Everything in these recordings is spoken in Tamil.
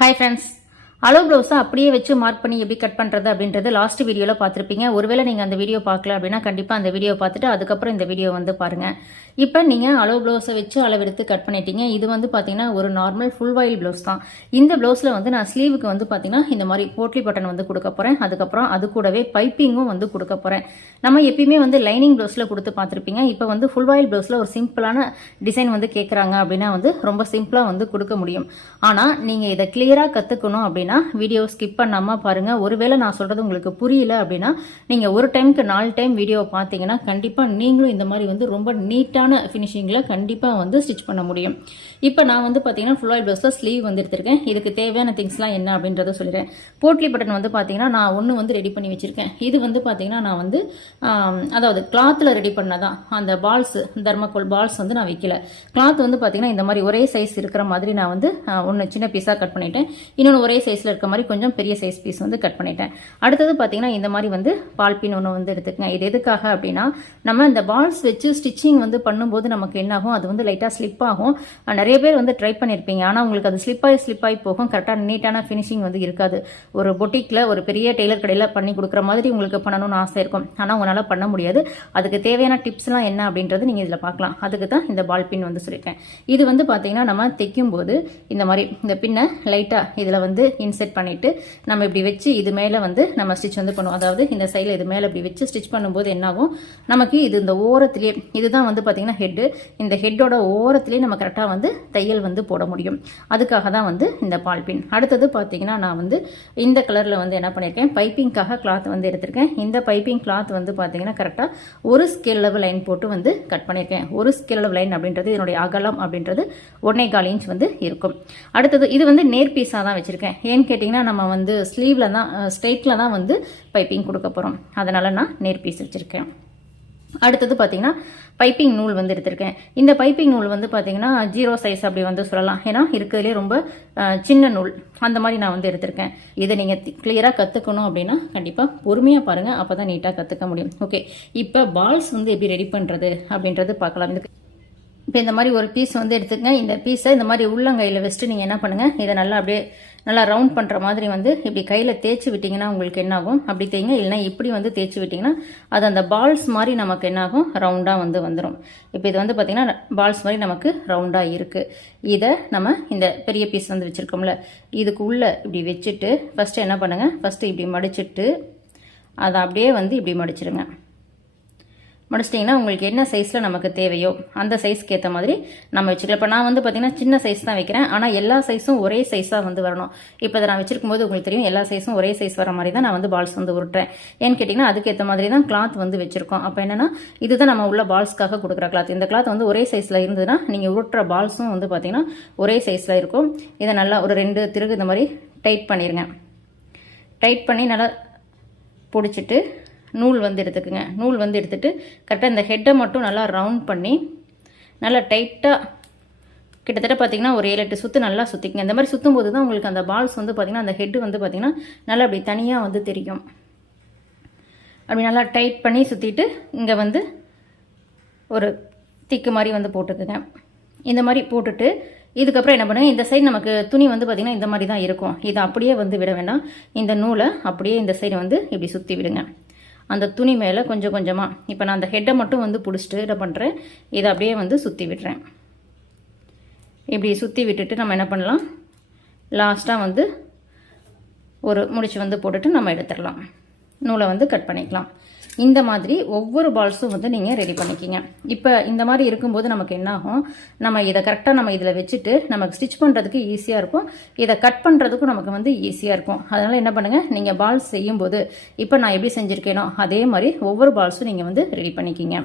ஹாய் ஃப்ரெண்ட்ஸ் அளவு ப்ளவுஸை அப்படியே வச்சு மார்க் பண்ணி எப்படி கட் பண்ணுறது அப்படின்றது லாஸ்ட் வீடியோவில் பார்த்துருப்பீங்க. ஒருவேளை நீங்கள் அந்த வீடியோ பார்க்கல அப்படின்னா கண்டிப்பாக அந்த வீடியோ பார்த்துட்டு அதுக்கப்புறம் இந்த வீடியோ வந்து பாருங்கள் இப்போ நீங்கள் அளவு ப்ளவுஸை வச்சு அளவெடுத்து கட் பண்ணிட்டீங்க. இது வந்து பார்த்தீங்கன்னா ஒரு நார்மல் ஃபுல் வாயில் ப்ளவுஸ் தான். இந்த ப்ளவுஸில் வந்து நான் ஸ்லீவுக்கு வந்து பார்த்தீங்கன்னா இந்த மாதிரி போட்லி பட்டன் வந்து கொடுக்க போகிறேன் அதுக்கப்புறம் அது கூடவே பைப்பிங்கும் வந்து கொடுக்க போகிறேன் நம்ம எப்பயுமே வந்து லைனிங் ப்ளவுஸில் கொடுத்து பார்த்துருப்பீங்க. இப்போ வந்து ஃபுல் வாயில் ப்ளவுஸில் ஒரு சிம்பிளான டிசைன் வந்து கேட்குறாங்க அப்படின்னா வந்து ரொம்ப சிம்பிளாக வந்து கொடுக்க முடியும். ஆனால் நீங்கள் இதை கிளியராக கற்றுக்கணும் அப்படின்னா வீடியோ ஸ்கிப் பண்ணாமல் பாருங்கள் ஒருவேளை நான் சொல்கிறது உங்களுக்கு புரியல அப்படின்னா நீங்கள் ஒரு டைமுக்கு நாலு டைம் வீடியோ பார்த்தீங்கன்னா கண்டிப்பாக நீங்களும் இந்த மாதிரி வந்து ரொம்ப நீட்டான ஃபினிஷிங்கில் கண்டிப்பாக வந்து ஸ்டிச் பண்ண முடியும். இப்போ நான் வந்து பார்த்தீங்கன்னா ஃபுல் ஆயில் ப்ளவுஸில் ஸ்லீவ் வந்து எடுத்திருக்கேன். இதுக்கு தேவையான திங்ஸ்லாம் என்ன அப்படின்றத சொல்லிடுறேன். போட்லி பட்டன் வந்து பார்த்தீங்கன்னா நான் ஒன்று வந்து ரெடி பண்ணி வச்சுருக்கேன். இது வந்து பார்த்தீங்கன்னா நான் வந்து அதாவது கிளாத்தில் ரெடி பண்ணதான். அந்த பால்ஸ் தர்மக்கோல் பால்ஸ் வந்து நான் வைக்கல. கிளாத் வந்து பார்த்தீங்கன்னா இந்த மாதிரி ஒரே சைஸ் இருக்கிற மாதிரி நான் வந்து ஒன்று சின்ன பீஸாக கட் பண்ணிட்டேன். இன்னொன்று ஒரே சைஸ் சைஸில் இருக்க மாதிரி கொஞ்சம் பெரிய சைஸ் பீஸ் வந்து கட் பண்ணிட்டேன். அடுத்தது பார்த்தீங்கன்னா இந்த மாதிரி வந்து பால்பின் ஒன்று வந்து எடுத்துக்கங்க. இது எதுக்காக அப்படின்னா நம்ம இந்த பால்ஸ் வச்சு ஸ்டிச்சிங் வந்து பண்ணும்போது நமக்கு என்னாகும்? அது வந்து லைட்டாக ஸ்லிப் ஆகும். நிறைய பேர் வந்து ட்ரை பண்ணியிருப்பீங்க ஆனால் உங்களுக்கு அது ஸ்லிப் ஆகி ஸ்லிப் ஆகி போகும். கரெக்டாக நீட்டான ஃபினிஷிங் வந்து இருக்காது. ஒரு பொட்டிக்கில் ஒரு பெரிய டெய்லர் கடையில் பண்ணி கொடுக்குற மாதிரி உங்களுக்கு பண்ணணும்னு ஆசை இருக்கும். ஆனால் உங்களால் பண்ண முடியாது. அதுக்கு தேவையான டிப்ஸ்லாம் என்ன அப்படின்றது நீங்கள் இதில் பார்க்கலாம் அதுக்கு தான் இந்த பால் பின் வந்து சொல்லியிருக்கேன். இது வந்து பார்த்தீங்கன்னா நம்ம தைக்கும் போது இந்த மாதிரி இந்த பின்னை லைட்டாக இதில் வந்து இன்செர்ட் பண்ணிவிட்டு நம்ம இப்படி வச்சு இது மேலே வந்து நம்ம ஸ்டிச் வந்து பண்ணுவோம். அதாவது இந்த சைடில் இது மேலே இப்படி வச்சு ஸ்டிச் பண்ணும்போது என்னாகும்? நமக்கு இது இந்த ஓரத்திலே இதுதான் வந்து பார்த்திங்கன்னா ஹெட்டு இந்த ஹெட்டோட ஓரத்திலே நம்ம கரெக்டாக வந்து தையல் வந்து போட முடியும். அதுக்காக தான் வந்து இந்த பால்பின் அடுத்தது பார்த்தீங்கன்னா நான் வந்து இந்த கலரில் வந்து என்ன பண்ணியிருக்கேன் பைப்பிங்காக கிளாத் வந்து எடுத்திருக்கேன். இந்த பைப்பிங் கிளாத் வந்து பார்த்தீங்கன்னா கரெக்டாக ஒரு ஸ்கேல் அளவு லைன் போட்டு வந்து கட் பண்ணியிருக்கேன் ஒரு ஸ்கேல் அளவு லைன் அப்படின்றது இதனுடைய அகலம் அப்படின்றது ஒன்னே கால் இன்ச் வந்து இருக்கும். அடுத்தது இது வந்து நேர் பீஸாக தான் வச்சுருக்கேன். ஏன்னு கேட்டிங்கன்னா நம்ம வந்து ஸ்லீவில் தான் ஸ்ட்ரெயிட்டில் தான் வந்து பைப்பிங் கொடுக்க போகிறோம் அதனால் நான் நேர் பீஸ் வச்சுருக்கேன். அடுத்தது பார்த்தீங்கன்னா பைப்பிங் நூல் வந்து எடுத்திருக்கேன். இந்த பைப்பிங் நூல் வந்து பார்த்தீங்கன்னா ஜீரோ சைஸ் அப்படி வந்து சொல்லலாம். ஏன்னா இருக்கிறதுலே ரொம்ப சின்ன நூல். அந்த மாதிரி நான் வந்து எடுத்திருக்கேன். இதை நீங்கள் கிளியராக கற்றுக்கணும் அப்படின்னா கண்டிப்பாக பொறுமையாக பாருங்கள் அப்போ தான் நீட்டாக கற்றுக்க முடியும். ஓகே இப்போ பால்ஸ் வந்து எப்படி ரெடி பண்ணுறது அப்படின்றது பார்க்கலாம். இதுக்கு இப்போ இந்த மாதிரி ஒரு பீஸ் வந்து எடுத்துக்கங்க. இந்த பீஸை இந்த மாதிரி உள்ளங்கையில் வச்சுட்டு நீங்கள் என்ன பண்ணுங்கள் இதை நல்லா அப்படியே நல்லா ரவுண்ட் பண்ணுற மாதிரி வந்து இப்படி கையில் தேய்ச்சி விட்டிங்கன்னா உங்களுக்கு என்னாகும்? அப்படி தேய்ங்க. இல்லைன்னா இப்படி வந்து தேய்ச்சி விட்டிங்கன்னா அது அந்த பால்ஸ் மாதிரி நமக்கு என்னாகும்? ரவுண்டாக வந்து வந்துடும் இப்போ இது வந்து பார்த்திங்கன்னா பால்ஸ் மாதிரி நமக்கு ரவுண்டாக இருக்குது இதை நம்ம இந்த பெரிய பீஸ் வந்து வச்சுருக்கோம்ல. இதுக்கு உள்ளே இப்படி வச்சுட்டு ஃபஸ்ட்டு என்ன பண்ணுங்கள் ஃபஸ்ட்டு இப்படி மடிச்சிட்டு அதை அப்படியே வந்து இப்படி மடிச்சிடுங்க முடிச்சிட்டிங்கன்னா உங்களுக்கு என்ன சைஸில் நமக்கு தேவையோ அந்த சைஸ்க்கு ஏற்ற மாதிரி நம்ம வச்சுக்கலாம். இப்போ நான் வந்து பார்த்திங்கன்னா சின்ன சைஸ் தான் வைக்கிறேன். ஆனால் எல்லா சைஸும் ஒரே சைஸாக வந்து வரணும். இப்போ இதை நான் வச்சிருக்கும் போது உங்களுக்கு தெரியும் எல்லா சைஸும் ஒரே சைஸ் வர மாதிரி தான் நான் வந்து பால்ஸ் வந்து உருட்டுறேன். ஏன்னு கேட்டிங்கன்னா அதுக்கேற்ற மாதிரி தான் கிளாத் வந்து வச்சிருக்கோம். அப்போ என்னென்னா இதுதான் நம்ம உள்ள பால்ஸ்க்காக கொடுக்குற கிளாத் இந்த கிளாத் வந்து ஒரே சைஸில் இருந்ததுன்னா நீங்கள் உருட்டுற பால்ஸும் வந்து பார்த்திங்கன்னா ஒரே சைஸில் இருக்கும். இதை நல்லா ஒரு ரெண்டு திருகு இந்த மாதிரி டைட் பண்ணிடுங்க டைட் பண்ணி நல்லா பிடிச்சிட்டு நூல் வந்து எடுத்துக்குங்க. நூல் வந்து எடுத்துகிட்டு கரெக்டாக இந்த ஹெட்டை மட்டும் நல்லா ரவுண்ட் பண்ணி நல்லா டைட்டாக கிட்டத்தட்ட பார்த்திங்கன்னா ஒரு ஏழு எட்டு சுற்று நல்லா சுற்றிக்கங்க இந்த மாதிரி சுற்றும் போது தான் உங்களுக்கு அந்த பால்ஸ் வந்து பார்த்திங்கன்னா அந்த ஹெட்டு வந்து பார்த்திங்கன்னா நல்லா அப்படி தனியாக வந்து தெரியும். அப்படி நல்லா டைட் பண்ணி சுற்றிட்டு இங்கே வந்து ஒரு திக்கு மாதிரி வந்து போட்டுக்குங்க. இந்த மாதிரி போட்டுட்டு இதுக்கப்புறம் என்ன பண்ணுங்க இந்த சைடு நமக்கு துணி வந்து பார்த்திங்கன்னா இந்த மாதிரி தான் இருக்கும். இதை அப்படியே வந்து விட வேண்டாம். இந்த நூலை அப்படியே இந்த சைடு வந்து இப்படி சுற்றி விடுங்க. அந்த துணி மேலே கொஞ்சம் கொஞ்சமாக இப்போ நான் அந்த ஹெட்டை மட்டும் வந்து பிடிச்சிட்டு இதை பண்ணுறேன் இதை அப்படியே வந்து சுற்றி விடுறேன் இப்படி சுற்றி விட்டுட்டு நம்ம என்ன பண்ணலாம்? லாஸ்ட்டாக வந்து ஒரு முடிச்சு வந்து போட்டுட்டு நம்ம எடுத்துடலாம். நூலை வந்து கட் பண்ணிக்கலாம். இந்த மாதிரி ஒவ்வொரு பால்ஸும் வந்து நீங்கள் ரெடி பண்ணிக்கிங்க. இப்போ இந்த மாதிரி இருக்கும்போது நமக்கு என்னாகும்? நம்ம இதை கரெக்டாக நம்ம இதில் வச்சுட்டு நமக்கு ஸ்டிச் பண்ணுறதுக்கு ஈஸியாக இருக்கும். இதை கட் பண்ணுறதுக்கும் நமக்கு வந்து ஈஸியாக இருக்கும். அதனால் என்ன பண்ணுங்கள் நீங்கள் பால்ஸ் செய்யும்போது இப்போ நான் எப்படி செஞ்சுருக்கேனோ அதே மாதிரி ஒவ்வொரு பால்ஸும் நீங்கள் வந்து ரெடி பண்ணிக்கிங்க.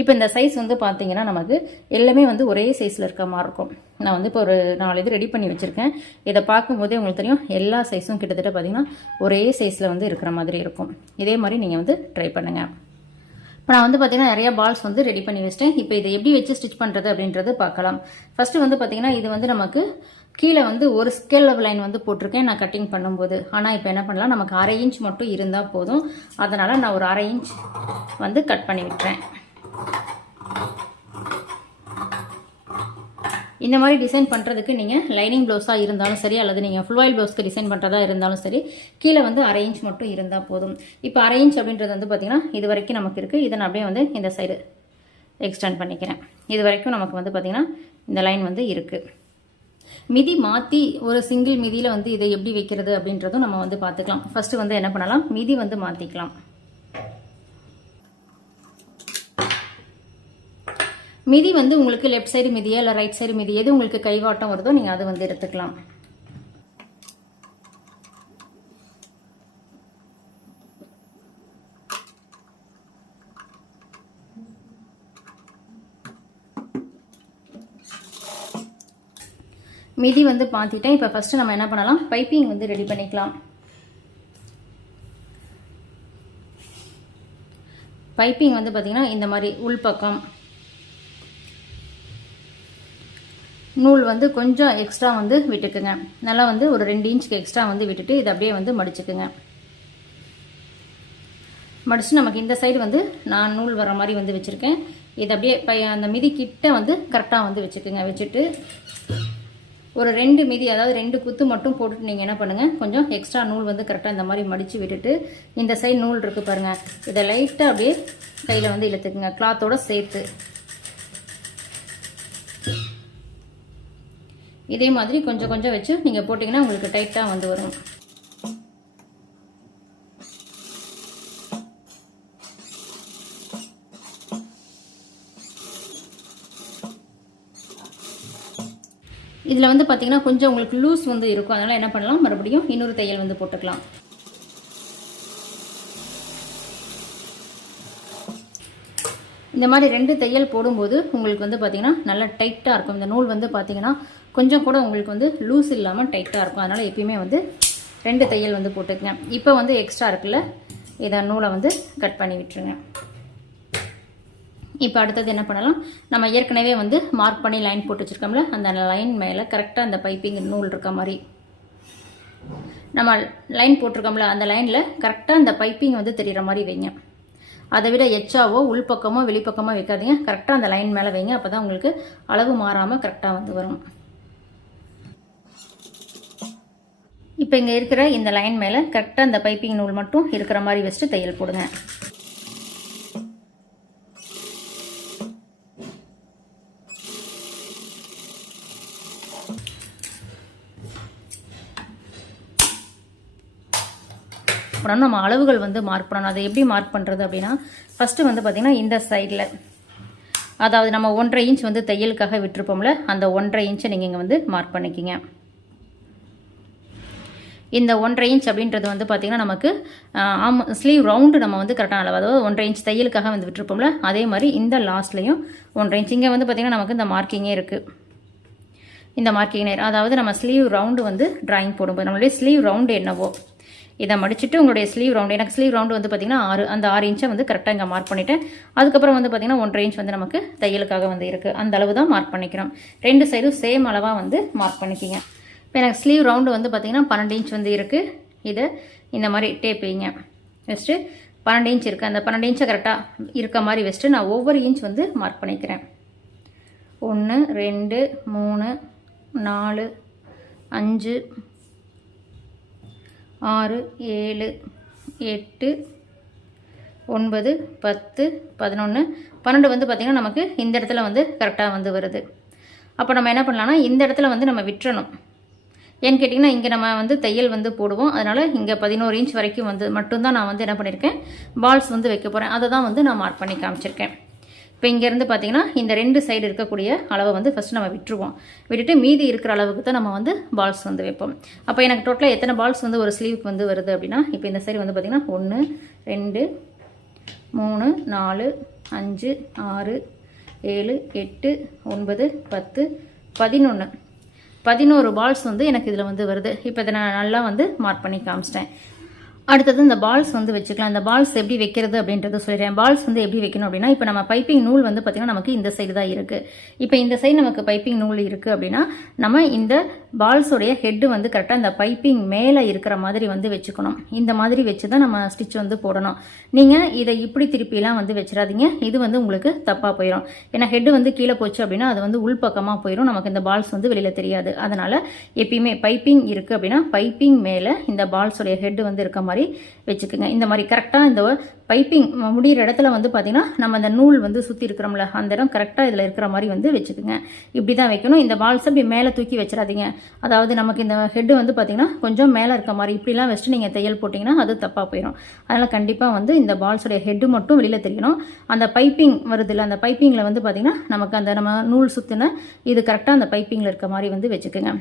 இப்போ இந்த சைஸ் வந்து பார்த்தீங்கன்னா நமக்கு எல்லாமே வந்து ஒரே சைஸில் இருக்க மாதிரி இருக்கும். நான் வந்து இப்போ ஒரு நாலு இது ரெடி பண்ணி வச்சுருக்கேன். இதை பார்க்கும்போதே உங்களுக்கு தெரியும் எல்லா சைஸும் கிட்டத்தட்ட பார்த்தீங்கன்னா ஒரே சைஸில் வந்து இருக்கிற மாதிரி இருக்கும். இதே மாதிரி நீங்கள் வந்து ட்ரை பண்ணுங்கள் இப்போ நான் வந்து பார்த்தீங்கன்னா நிறைய பால்ஸ் வந்து ரெடி பண்ணி வச்சிட்டேன். இப்போ இதை எப்படி வச்சு ஸ்டிச் பண்ணுறது அப்படின்றது பார்க்கலாம். ஃபர்ஸ்ட் வந்து பார்த்தீங்கன்னா இது வந்து நமக்கு கீழே வந்து ஒரு ஸ்கேல் லைன் வந்து போட்டிருக்கேன் நான் கட்டிங் பண்ணும்போது. ஆனால் இப்போ என்ன பண்ணலாம்? நமக்கு அரை இன்ச் மட்டும் இருந்தால் போதும். அதனால் நான் ஒரு அரை இன்ச் வந்து கட் பண்ணி விட்டுறேன். இந்த மாதிரி டிசைன் பண்ணுறதுக்கு நீங்கள் லைனிங் ப்ளவுஸாக இருந்தாலும் சரி அல்லது நீங்கள் ஃபுல் ஆயில் ப்ளவுஸ்க்கு டிசைன் பண்ணுறதா இருந்தாலும் சரி கீழே வந்து அரை மட்டும் இருந்தால் போதும். இப்போ அரை அப்படின்றது வந்து பார்த்திங்கன்னா இது வரைக்கும் நமக்கு இருக்குது இதை நான் அப்படியே வந்து இந்த சைடு எக்ஸ்டெண்ட் பண்ணிக்கிறேன். இது வரைக்கும் நமக்கு வந்து பார்த்திங்கன்னா இந்த லைன் வந்து இருக்குது மிதி மாற்றி ஒரு சிங்கிள் மிதியில் வந்து இதை எப்படி வைக்கிறது அப்படின்றதும் நம்ம வந்து பார்த்துக்கலாம். ஃபஸ்ட்டு வந்து என்ன பண்ணலாம்? மிதி வந்து மாற்றிக்கலாம் மிதி வந்து உங்களுக்கு லெஃப்ட் சைடு மிதியோ இல்லை ரைட் சைடு மிதி? எது உங்களுக்கு கைவாட்டம் வருதோ நீங்கள் அது வந்து எடுத்துக்கலாம். மிதி வந்து பார்த்துட்டேன் இப்போ ஃபஸ்ட்டு நம்ம என்ன பண்ணலாம்? பைப்பிங் வந்து ரெடி பண்ணிக்கலாம். பைப்பிங் வந்து பார்த்திங்கன்னா இந்த மாதிரி உள்பக்கம். நூல் வந்து கொஞ்சம் எக்ஸ்ட்ரா வந்து விட்டுக்குங்க. நல்லா வந்து ஒரு ரெண்டு இன்ச்சுக்கு எக்ஸ்ட்ரா வந்து விட்டுட்டு இதை அப்படியே வந்து மடிச்சுக்குங்க. மடித்து நமக்கு இந்த சைடு வந்து நான் நூல் வர மாதிரி வந்து வச்சுருக்கேன். இதை அப்படியே பை அந்த மிதி கிட்ட வந்து கரெக்டாக வந்து வச்சுக்குங்க. வச்சுட்டு ஒரு ரெண்டு மிதி அதாவது ரெண்டு குத்து மட்டும் போட்டுட்டு நீங்கள் என்ன பண்ணுங்கள் கொஞ்சம் எக்ஸ்ட்ரா நூல் வந்து கரெக்டாக இந்த மாதிரி மடித்து விட்டுட்டு இந்த சைடு நூல் இருக்குது பாருங்கள் இதை லைட்டாக அப்படியே கையில் வந்து இழுத்துக்குங்க. கிளாத்தோட சேர்த்து. இதே மாதிரி கொஞ்சம் கொஞ்சம் வச்சு நீங்கள் போட்டிங்கன்னா உங்களுக்கு டைட்டாக வந்து வரும். இதில் வந்து பார்த்திங்கன்னா கொஞ்சம் உங்களுக்கு லூஸ் வந்து இருக்கும். அதனால் என்ன பண்ணலாம்? மறுபடியும் இன்னொரு தையல் வந்து போட்டுக்கலாம். இந்த மாதிரி ரெண்டு தையல் போடும்போது உங்களுக்கு வந்து பார்த்தீங்கன்னா நல்லா டைட்டாக இருக்கும். இந்த நூல் வந்து பார்த்தீங்கன்னா கொஞ்சம் கூட உங்களுக்கு வந்து லூஸ் இல்லாமல் டைட்டாக இருக்கும். அதனால் எப்பயுமே வந்து ரெண்டு தையல் வந்து போட்டுக்கங்க. இப்போ வந்து எக்ஸ்ட்ரா இருக்குல்ல இதை நூலை வந்து கட் பண்ணி விட்டுருங்க. இப்போ அடுத்தது என்ன பண்ணலாம்? நம்ம ஏற்கனவே வந்து மார்க் பண்ணி லைன் போட்டு வச்சுருக்கோம்ல அந்த லைன் மேலே கரெக்டாக அந்த பைப்பிங் நூல் இருக்க மாதிரி. நம்ம லைன் போட்டிருக்கோம்ல அந்த லைனில் கரெக்டாக அந்த பைப்பிங் வந்து தெரிகிற மாதிரி வைங்க. அதை விட எச்சாவோ உள்பக்கமோ வெளிப்பக்கமோ வைக்காதீங்க. கரெக்டாக அந்த லைன் மேலே வைங்க. அப்போ தான் உங்களுக்கு அளவு மாறாமல் கரெக்டாக வந்து வரும். இப்போ இங்கே இருக்கிற இந்த லைன் மேலே கரெக்டாக அந்த பைப்பிங் நூல் மட்டும் இருக்கிற மாதிரி வச்சுட்டு தையல் போடுங்க. பண்ணணும். நம்ம அளவுகள் வந்து மார்க் பண்ணணும். அதை எப்படி மார்க் பண்ணுறது அப்படின்னா ஃபஸ்ட்டு வந்து பார்த்திங்கன்னா இந்த சைடில் அதாவது நம்ம ஒன்றரை இன்ச் வந்து தையலுக்காக விட்டுருப்போம்ல அந்த ஒன்றரை இன்ச்சை நீங்கள் இங்கே வந்து மார்க் பண்ணிக்கிங்க. இந்த ஒன்றரை இன்ச் அப்படின்றது வந்து பார்த்திங்கன்னா நமக்கு ஆம் ஸ்லீவ் ரவுண்டு நம்ம வந்து கரெக்டான அளவு அதாவது ஒன்றரை இன்ச் தையலுக்காக வந்து விட்டுருப்போம்ல அதே மாதிரி இந்த லாஸ்ட்லேயும் ஒன்றரை இன்ச் இங்கே வந்து பார்த்திங்கன்னா நமக்கு இந்த மார்க்கிங்கே இருக்குது இந்த மார்க்கிங் நேர் அதாவது நம்ம ஸ்லீவ் ரவுண்டு வந்து ட்ராயிங் போடும்போது நம்மளுடைய ஸ்லீவ் ரவுண்டு என்னவோ இதை மடிச்சுட்டு உங்களுடைய ஸ்லீவ் ரவுண்டு எனக்கு ஸ்லீவ் ரவுண்டு வந்து பார்த்திங்கன்னா ஆறு அந்த ஆறு இன்ச்சை வந்து கரெக்டாக இங்கே மார்க் பண்ணிவிட்டேன் அதுக்கப்புறம் வந்து பார்த்திங்கன்னா ஒன்றரை இன்ச் வந்து நமக்கு தையலுக்காக வந்து இருக்குது அந்த அளவு தான் மார்க் பண்ணிக்கிறோம். ரெண்டு சைடும் சேம் அளவாக வந்து மார்க் பண்ணிக்கிங்க. இப்போ எனக்கு ஸ்லீவ் ரவுண்டு வந்து பார்த்திங்கன்னா பன்னெண்டு இன்ச் வந்து இருக்குது இதை இந்த மாதிரி டேப் வைங்க. ஃபஸ்ட்டு பன்னெண்டு இன்ச் இருக்குது அந்த பன்னெண்டு இன்ச்சை கரெக்டாக இருக்க மாதிரி வச்சுட்டு நான் ஒவ்வொரு இன்ச் வந்து மார்க் பண்ணிக்கிறேன். ஒன்று ரெண்டு மூணு நாலு அஞ்சு ஆறு ஏழு எட்டு ஒன்பது பத்து பதினொன்று பன்னெண்டு வந்து பார்த்திங்கன்னா நமக்கு இந்த இடத்துல வந்து கரெக்டாக வந்து வருது. அப்போ நம்ம என்ன பண்ணலாம்னா இந்த இடத்துல வந்து நம்ம விட்டுறணும். ஏன்னு கேட்டிங்கன்னா இங்கே நம்ம வந்து தையல் வந்து போடுவோம். அதனால் இங்கே பதினோரு இன்ச் வரைக்கும் வந்து மட்டும்தான் நான் வந்து என்ன பண்ணியிருக்கேன் பால்ஸ் வந்து வைக்க போகிறேன் அதை தான் வந்து நான் மார்க் பண்ணி காமிச்சிருக்கேன். இப்போ இங்கேருந்து பார்த்தீங்கன்னா இந்த ரெண்டு சைடு இருக்கக்கூடிய அளவை வந்து ஃபஸ்ட்டு நம்ம விட்டுருவோம். விட்டுட்டு மீதி இருக்கிற அளவுக்கு தான் நம்ம வந்து பால்ஸ் வந்து வைப்போம். அப்போ எனக்கு டோட்டலாக எத்தனை பால்ஸ் வந்து ஒரு ஸ்லீவுக்கு வந்து வருது அப்படின்னா இப்போ இந்த சைடு வந்து பார்த்திங்கன்னா ஒன்று ரெண்டு மூணு நாலு அஞ்சு ஆறு ஏழு எட்டு ஒன்பது பத்து பதினொன்று பதினோரு பால்ஸ் வந்து எனக்கு இதில் வந்து வருது. இப்போ இதை நான் நல்லா வந்து மார்க் பண்ணி காமிச்சிட்டேன். அடுத்தது இந்த பால்ஸ் வந்து வச்சுக்கலாம். இந்த பால்ஸ் எப்படி வைக்கிறது அப்படின்றது சொல்லிடுறேன் பால்ஸ் வந்து எப்படி வைக்கணும் அப்படின்னா இப்போ நம்ம பைப்பிங் நூல் வந்து பார்த்திங்கன்னா நமக்கு இந்த சைடு தான் இருக்குது இப்போ இந்த சைடு நமக்கு பைப்பிங் நூல் இருக்குது அப்படின்னா நம்ம இந்த பால்ஸோடைய ஹெட்டு வந்து கரெக்டாக இந்த பைப்பிங் மேலே இருக்கிற மாதிரி வந்து வச்சுக்கணும். இந்த மாதிரி வச்சு தான் நம்ம ஸ்டிச் வந்து போடணும். நீங்கள் இதை இப்படி திருப்பிலாம் வந்து வச்சிடாதீங்க. இது வந்து உங்களுக்கு தப்பாக போயிடும் ஏன்னா ஹெட்டு வந்து கீழே போச்சு அப்படின்னா அது வந்து உள்பக்கமாக போயிடும் நமக்கு இந்த பால்ஸ் வந்து வெளியில் தெரியாது. அதனால் எப்பயுமே பைப்பிங் இருக்குது அப்படின்னா பைப்பிங் மேலே இந்த பால்ஸோடைய ஹெட்டு வந்து இருக்க மாதிரி மாதிரி வச்சுக்கோங்க. இந்த மாதிரி கரெக்டாக இந்த பைப்பிங் முடிகிற இடத்துல வந்து பார்த்திங்கன்னா நம்ம அந்த நூல் வந்து சுற்றி இருக்கிறோம்ல அந்த இடம் கரெக்டாக இதில் இருக்கிற மாதிரி வந்து வச்சுக்கோங்க. இப்படி தான் வைக்கணும். இந்த பால்ஸை இப்படி மேலே தூக்கி வச்சிடாதீங்க. அதாவது நமக்கு இந்த ஹெட்டு வந்து பார்த்திங்கன்னா கொஞ்சம் மேலே இருக்க மாதிரி இப்படிலாம் வச்சுட்டு நீங்கள் தையல் போட்டிங்கன்னா அது தப்பாக போயிடும் அதனால் கண்டிப்பாக வந்து இந்த பால்ஸோடைய ஹெட்டு மட்டும் வெளியில் தெரியணும். அந்த பைப்பிங் வருதுல்ல அந்த பைப்பிங்கில் வந்து பார்த்திங்கன்னா நமக்கு அந்த நம்ம நூல் சுற்றின இது கரெக்டாக அந்த பைப்பிங்கில் இருக்க மாதிரி வந்து வச்சுக்கோங்க.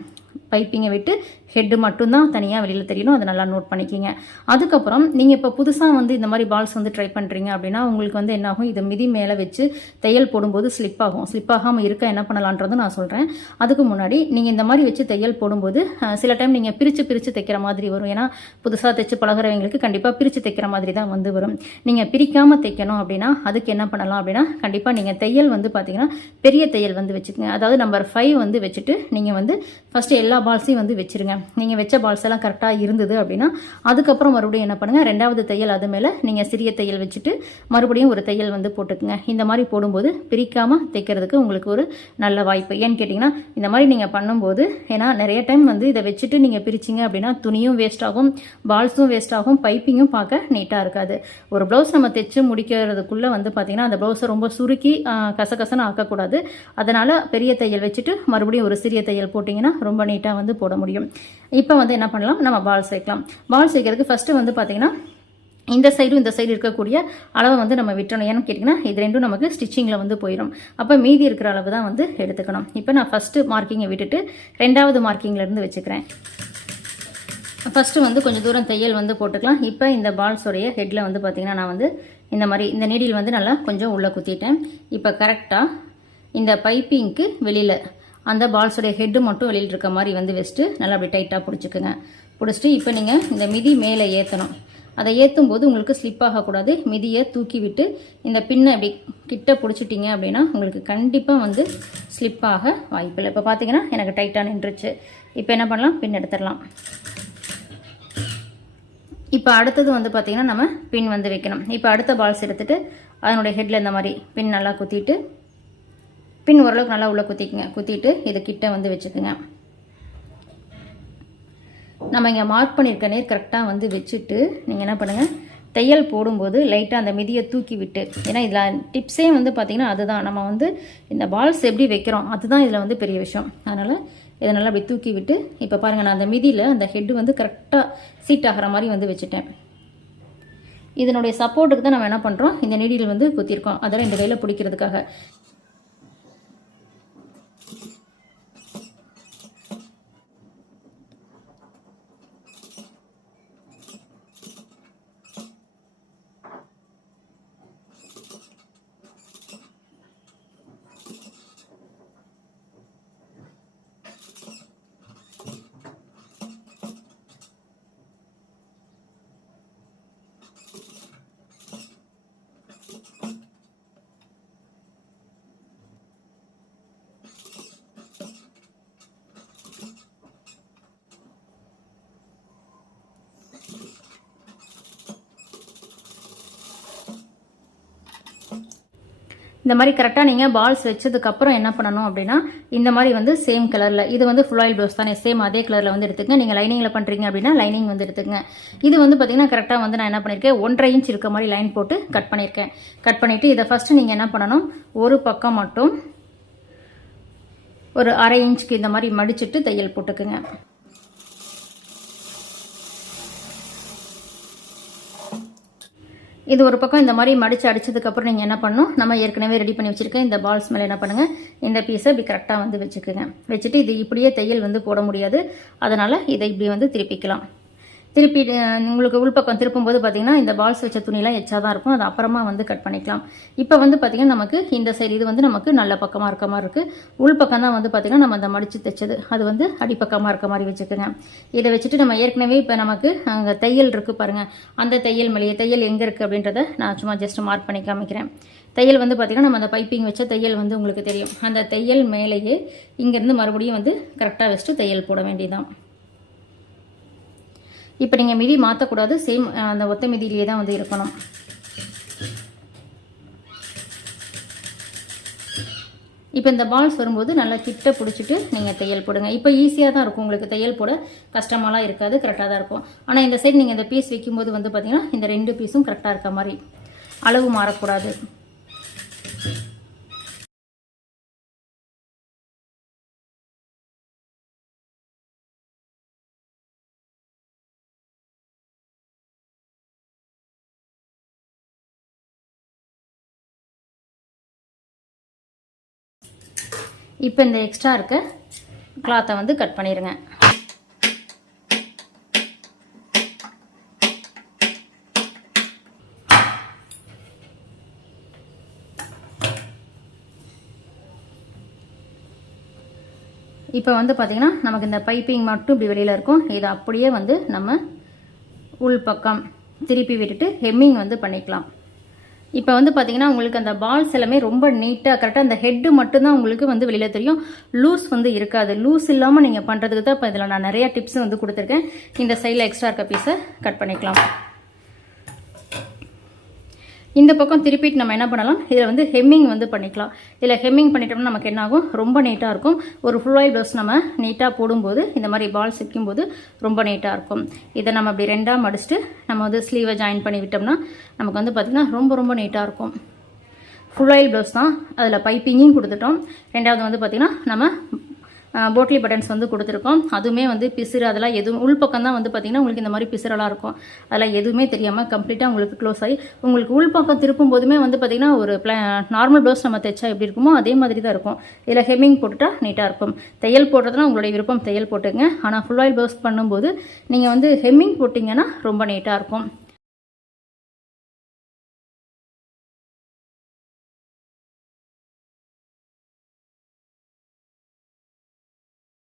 பைப்பிங்கை விட்டு ஹெட்டு மட்டும்தான் தனியாக வெளியில் தெரியணும். அதை நல்லா நோட் பண்ணிக்கிங்க. அதுக்கப்புறம் நீங்கள் இப்போ புதுசாக வந்து இந்த மாதிரி பால்ஸ் வந்து ட்ரை பண்ணுறீங்க அப்படின்னா உங்களுக்கு வந்து என்னாகும் இது மிதி மேலே வச்சு தையல் போடும்போது ஸ்லிப் ஆகும். ஸ்லிப் ஆகாமல் இருக்க என்ன பண்ணலான்றது நான் சொல்கிறேன் அதுக்கு முன்னாடி நீங்கள் இந்த மாதிரி வச்சு தையல் போடும்போது சில டைம் நீங்கள் பிரித்து பிரித்து தைக்கிற மாதிரி வரும். ஏன்னா புதுசாக தைச்சு பழகிறவங்களுக்கு கண்டிப்பாக பிரித்து தைக்கிற மாதிரி தான் வந்து வரும். நீங்கள் பிரிக்காமல் தைக்கணும் அப்படின்னா அதுக்கு என்ன பண்ணலாம் அப்படின்னா கண்டிப்பாக நீங்கள் தையல் வந்து பார்த்தீங்கன்னா பெரிய தையல் வந்து வச்சுக்கோங்க. அதாவது நம்பர் ஃபைவ் வந்து வச்சுட்டு நீங்கள் வந்து ஃபஸ்ட்டு எல்லா பால்ஸையும் வந்து வச்சிருங்க. நீங்கள் வச்ச பால்ஸ் எல்லாம் கரெக்டாக இருந்தது அப்படின்னா அதுக்கப்புறம் மறுபடியும் என்ன பண்ணுங்கள் ரெண்டாவது தையல் அது மேலே நீங்கள் சிறிய தையல் வச்சுட்டு மறுபடியும் ஒரு தையல் வந்து போட்டுக்குங்க. இந்த மாதிரி போடும்போது பிரிக்காமல் தைக்கிறதுக்கு உங்களுக்கு ஒரு நல்ல வாய்ப்பு. ஏன்னு கேட்டிங்கன்னா இந்த மாதிரி நீங்கள் பண்ணும்போது ஏன்னா நிறைய டைம் வந்து இதை வச்சுட்டு நீங்கள் பிரிச்சிங்க அப்படின்னா துணியும் வேஸ்ட் ஆகும் பால்ஸும் வேஸ்ட் ஆகும் பைப்பிங்கும் பார்க்க நீட்டாக இருக்காது. ஒரு ப்ளவுஸ் நம்ம தைச்சு முடிக்கிறதுக்குள்ளே வந்து பார்த்திங்கன்னா அந்த ப்ளவுஸை ரொம்ப சுருக்கி ஆ, கசகசன்னு ஆக்கக்கூடாது. அதனால் பெரிய தையல் வச்சுட்டு மறுபடியும் ஒரு சிறிய தையல் போட்டிங்கன்னா ரொம்ப நீட்டாக வந்து போட முடியும். இப்போ வந்து என்ன பண்ணலாம்? நம்ம பால்ஸ் வைக்கலாம் பால்ஸ் வைக்கிறதுக்கு ஃபஸ்ட்டு வந்து பார்த்திங்கன்னா இந்த சைடும் இந்த சைடு இருக்கக்கூடிய அளவை வந்து நம்ம விட்டணும் ஏன்னு கேட்டிங்கன்னா இது ரெண்டும் நமக்கு ஸ்டிச்சிங்கில் வந்து போயிடும் அப்போ மீதி இருக்கிற அளவு தான் வந்து எடுத்துக்கணும். இப்போ நான் ஃபஸ்ட்டு மார்க்கிங்கை விட்டுட்டு ரெண்டாவது மார்க்கிங்லேருந்து வச்சுக்கிறேன். ஃபஸ்ட்டு வந்து கொஞ்சம் தூரம் தையல் வந்து போட்டுக்கலாம். இப்போ இந்த பால்ஸோடைய ஹெட்டில் வந்து பார்த்திங்கன்னா நான் வந்து இந்த மாதிரி இந்த நீடில் வந்து நல்லா கொஞ்சம் உள்ளே குத்திட்டேன். இப்போ கரெக்டாக இந்த பைப்பிங்க்கு வெளியில் அந்த பால்ஸோடைய ஹெட்டு மட்டும் வெளியில் இருக்க மாதிரி வந்து வச்சுட்டு நல்லா அப்படி டைட்டாக பிடிச்சிக்குங்க. பிடிச்சிட்டு இப்போ நீங்கள் இந்த மிதி மேலே ஏற்றணும் அதை ஏற்றும் போது உங்களுக்கு ஸ்லிப் ஆகக்கூடாது. மிதியை தூக்கி விட்டு இந்த பின்னை இப்படி கிட்ட பிடிச்சிட்டிங்க அப்படின்னா உங்களுக்கு கண்டிப்பாக வந்து ஸ்லிப் ஆக வாய்ப்பில்லை இப்போ பார்த்தீங்கன்னா எனக்கு டைட்டாக நின்றுச்சு. இப்போ என்ன பண்ணலாம்? பின் எடுத்துடலாம். இப்போ அடுத்தது வந்து பார்த்திங்கன்னா நம்ம பின் வந்து வைக்கணும். இப்போ அடுத்த பால்ஸ் எடுத்துகிட்டு அதனுடைய ஹெட்டில் இந்த மாதிரி பின் நல்லா குத்திட்டு பின் ஓரளவுக்கு நல்லா உள்ளே குத்திக்குங்க. குத்திட்டு இது கிட்ட வந்து வச்சுக்குங்க. நம்ம இங்கே மார்க் பண்ணியிருக்க நேர் கரெக்டாக வந்து வச்சுட்டு நீங்கள் என்ன பண்ணுங்கள் தையல் போடும்போது லைட்டாக அந்த மிதியை தூக்கி விட்டு ஏன்னா இதில் டிப்ஸே வந்து பார்த்திங்கன்னா அதுதான். நம்ம வந்து இந்த பால்ஸ் எப்படி வைக்கிறோம் அதுதான் இதில் வந்து பெரிய விஷயம். அதனால் இதை நல்லா அப்படி தூக்கி விட்டு இப்போ பாருங்கள் நான் அந்த மிதியில் அந்த ஹெட்டு வந்து கரெக்டாக சீட் ஆகிற மாதிரி வந்து வச்சுட்டேன். இதனுடைய சப்போர்ட்டுக்கு தான் நம்ம என்ன பண்ணுறோம் இந்த நீடில் வந்து குத்திருக்கோம். அதெல்லாம் இந்த கையில் பிடிக்கிறதுக்காக. இந்த மாதிரி கரெக்டாக நீங்கள் பால்ஸ் வச்சதுக்கப்புறம் என்ன பண்ணணும் அப்படின்னா இந்த மாதிரி வந்து சேம் கலரில் இது வந்து ஃபுல் ஆயில் ப்ளவுஸ் தானே சேம் அதே கலரில் வந்து எடுத்துக்கங்க. நீங்கள் லைனிங்கில் பண்ணுறீங்க அப்படின்னா லைனிங் வந்து எடுத்துக்கங்க. இது வந்து பார்த்தீங்கன்னா கரெக்டாக வந்து நான் என்ன பண்ணியிருக்கேன் ஒன்றரை இன்ச் இருக்க மாதிரி லைன் போட்டு கட் பண்ணியிருக்கேன் கட் பண்ணிவிட்டு இதை ஃபஸ்ட்டு நீங்கள் என்ன பண்ணணும் ஒரு பக்கம் மட்டும் ஒரு அரை இன்ச்சுக்கு இந்த மாதிரி மடிச்சுட்டு தையல் போட்டுக்குங்க. இது ஒரு பக்கம் இந்த மாதிரி மடிச்சு அடிச்சதுக்கப்புறம் நீங்கள் என்ன பண்ணணும் நம்ம ஏற்கனவே ரெடி பண்ணி வச்சுருக்கேன் இந்த பால்ஸ் மேலே என்ன பண்ணுங்கள் இந்த பீஸை இப்படி கரெக்டாக வந்து வச்சுக்கோங்க. வச்சுட்டு இது இப்படியே தையல் வந்து போட முடியாது. அதனால் இதை இப்படி வந்து திருப்பிக்கலாம். திருப்பி உங்களுக்கு உள்பக்கம் திருப்பும்போது பார்த்தீங்கன்னா இந்த பால்ஸ் வச்ச துணிலாம் எச்சா தான் இருக்கும். அது அப்புறமா வந்து கட் பண்ணிக்கலாம். இப்போ வந்து பார்த்தீங்கன்னா நமக்கு இந்த சைடு இது வந்து நமக்கு நல்ல பக்கமாக இருக்க மாதிரி இருக்குது உள்பக்கம் தான் வந்து பார்த்தீங்கன்னா நம்ம அந்த மடித்து தைச்சது. அது வந்து அடிப்பக்கமாக இருக்க மாதிரி வச்சுக்கோங்க. இதை வச்சுட்டு நம்ம ஏற்கனவே இப்போ நமக்கு அங்கே தையல் இருக்குது பாருங்கள் அந்த தையல் மேலேயே தையல் எங்கே இருக்குது அப்படின்றத நான் சும்மா ஜஸ்ட் மார்க் பண்ணி காமிக்கிறேன். தையல் வந்து பார்த்திங்கன்னா நம்ம அந்த பைப்பிங் வச்ச தையல் வந்து உங்களுக்கு தெரியும். அந்த தையல் மேலேயே இங்கேருந்து மறுபடியும் வந்து கரெக்டாக வச்சுட்டு தையல் போட வேண்டியதான் இப்போ நீங்கள் மிதி மாற்றக்கூடாது சேம் அந்த ஒத்த மிதியிலேயே தான் வந்து இருக்கணும். இப்போ இந்த பால்ஸ் வரும்போது நல்லா கிட்ட பிடிச்சிட்டு நீங்கள் தையல் போடுங்க. இப்போ ஈஸியாக தான் இருக்கும். உங்களுக்கு தையல் போட கஷ்டமாலாம் இருக்காது. கரெக்டாக தான் இருக்கும். ஆனால் இந்த சைடு நீங்கள் இந்த பீஸ் வைக்கும்போது வந்து பார்த்தீங்கன்னா இந்த ரெண்டு பீஸும் கரெக்டாக இருக்க மாதிரி. அளவு மாறக்கூடாது. இப்போ இந்த எக்ஸ்ட்ரா இருக்க. கிளாத்தை வந்து கட் பண்ணிடுங்க இப்போ வந்து பார்த்திங்கன்னா நமக்கு இந்த பைப்பிங் மட்டும் இப்படி வெளியில் இருக்கும். இதை அப்படியே வந்து நம்ம உள் பக்கம் திருப்பி விட்டுட்டு ஹெம்மிங் வந்து பண்ணிக்கலாம். இப்போ வந்து பார்த்தீங்கன்னா உங்களுக்கு அந்த பால்ஸ் எல்லாமே ரொம்ப நீட்டாக கரெக்டாக அந்த ஹெட்டு மட்டும்தான் உங்களுக்கு வந்து வெளியில் தெரியும். லூஸ் வந்து இருக்காது. லூஸ் இல்லாமல் நீங்கள் பண்ணுறதுக்கு தான் இப்போ இதில் நான் நிறையா டிப்ஸ் வந்து கொடுத்துருக்கேன். இந்த சைடில் எக்ஸ்ட்ரா இருக்க பீஸை கட் பண்ணிக்கலாம். இந்த பக்கம் திருப்பிட்டு நம்ம என்ன பண்ணலாம்? இதில் வந்து ஹெம்மிங் வந்து பண்ணிக்கலாம். இதில் ஹெம்மிங் பண்ணிட்டோம்னா நமக்கு என்ன ஆகும்? ரொம்ப நீட்டாக இருக்கும். ஒரு ஃபுல் ஆயில் ப்ளவுஸ் நம்ம நீட்டாக போடும்போது இந்த மாதிரி பால் சிக்கும்போது ரொம்ப நீட்டாக இருக்கும். இதை நம்ம அப்படி ரெண்டாக மடிச்சுட்டு நம்ம வந்து ஸ்லீவை ஜாயின் பண்ணி விட்டோம்னா நமக்கு வந்து பார்த்திங்கன்னா ரொம்ப ரொம்ப நீட்டாக இருக்கும். ஃபுல் ஆயில் ப்ளவுஸ் தான். அதில் பைப்பிங்கும் கொடுத்துட்டோம். ரெண்டாவது வந்து பார்த்திங்கன்னா நம்ம போட்லி பட்டன்ஸ் வந்து கொடுத்துருக்கோம். அதுவுமே வந்து பிசுறு அதெல்லாம் எதுவும் உள்பக்கம் தான் வந்து பார்த்திங்கன்னா உங்களுக்கு இந்த மாதிரி பிசுறெல்லாம் இருக்கும். அதெல்லாம் எதுவுமே தெரியாமல் கம்ப்ளீட்டாக உங்களுக்கு க்ளோஸ் ஆகி உங்களுக்கு உள்பக்கம் திருப்பும் போதுமே வந்து பார்த்திங்கன்னா ஒரு பிளா நார்மல் ப்ளவுஸ் நம்ம தைச்சா எப்படி இருக்குமோ அதே மாதிரி தான் இருக்கும். இதில் ஹெம்மிங் போட்டுட்டா நீட்டாக இருக்கும். தையல் போடுறதுனா உங்களுடைய விருப்பம் தையல் போட்டுங்க. ஆனால் ஃபுல் ஆயில் ப்ளவுஸ் பண்ணும்போது நீங்கள் வந்து ஹெம்மிங் போட்டிங்கன்னா ரொம்ப நீட்டாக இருக்கும்.